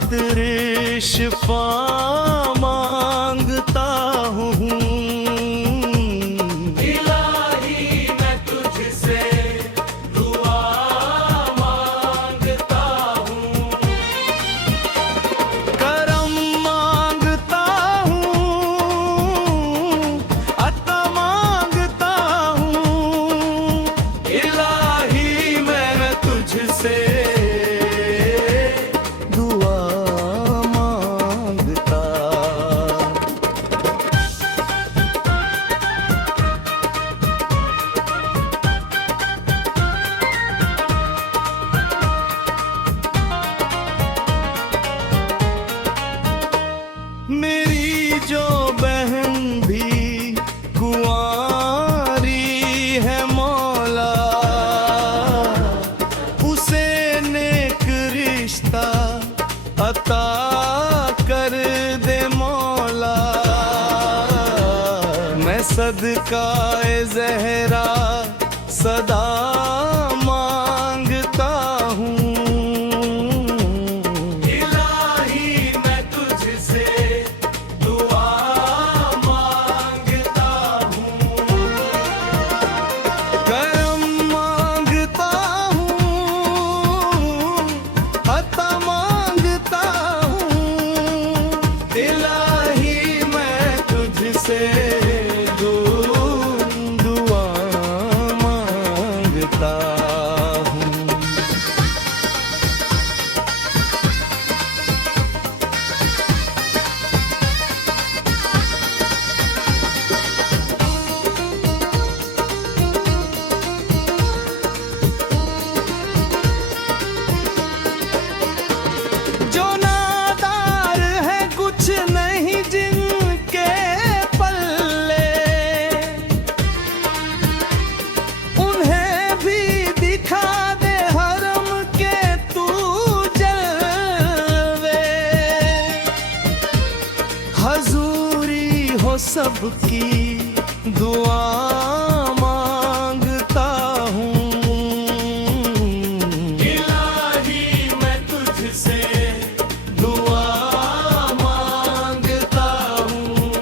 खातिर शिफा मांगता हूँ। इलाही मैं तुझसे दुआ मांगता हूँ, करम मांगता हूँ, अता मांगता हूँ। इलाही मैं तुझसे दुआ मांगता। मेरी जो बहन भी कुंवारी है मौला, उसे नेक रिश्ता अता कर दे मौला। मैं सदका-ए ज़हरा सदा मांगता हूँ। इलाही मैं तुझसे दुआ मांगता हूँ, करम मांगता हूँ, अता मांगता हूँ। इलाही मैं तुझसे दुआ मांगता हूँ। जो नादार है कुछ नहीं जिनके पल्ले, उन्हें भी दिखा दे हरम के तू जलवे। हजूरी हो सबकी दुआ मांगता हूँ। इलाही मैं तुझसे दुआ मांगता हूँ,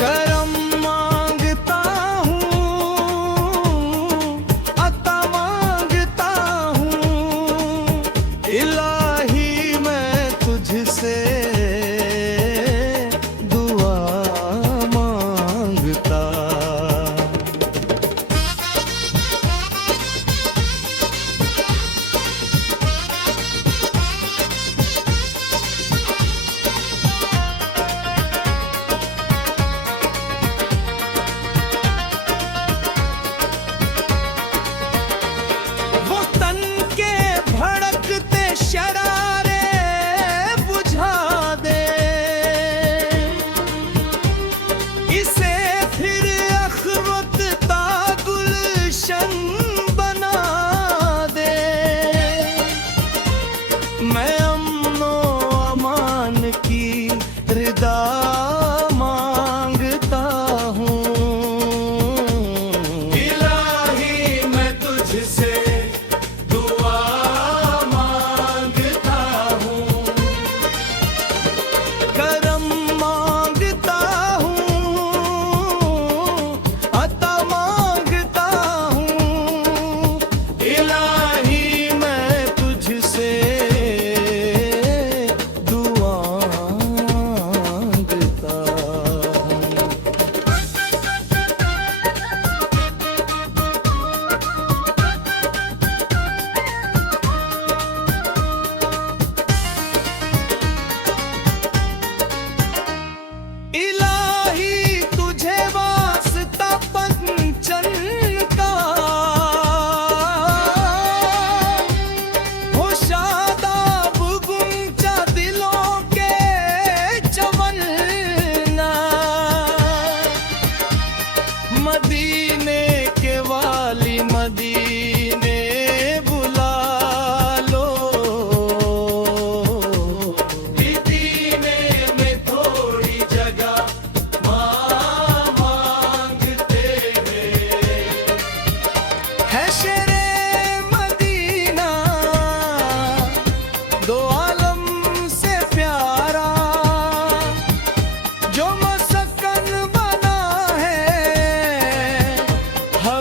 करम मांगता हूँ, अता मांगता हूँ। इलाही मैं तुझसे दुआ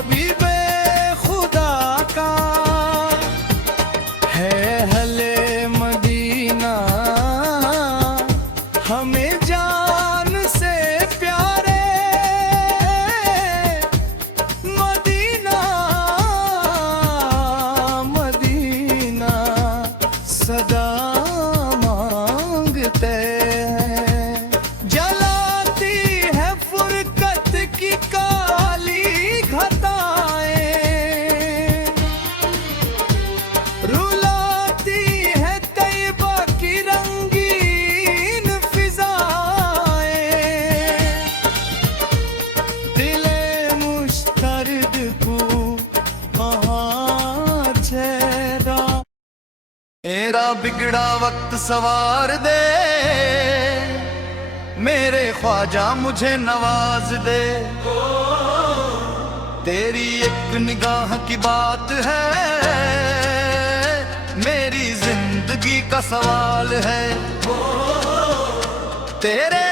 हबीबे खुदा का है हले मदीना, हमें जान से प्यारे मदीना मदीना सदा मांगते हैं। जलाती है फुरकत की काली घटाएं, रुलाती है तैयबा की रंगीन फिजाएं, दिले मुश्तरद को कहाँ चेहरा। मेरा बिगड़ा वक्त सवार दे, मेरे ख्वाजा मुझे नवाज दे। तेरी एक निगाह की बात है, मेरी जिंदगी का सवाल है। तेरे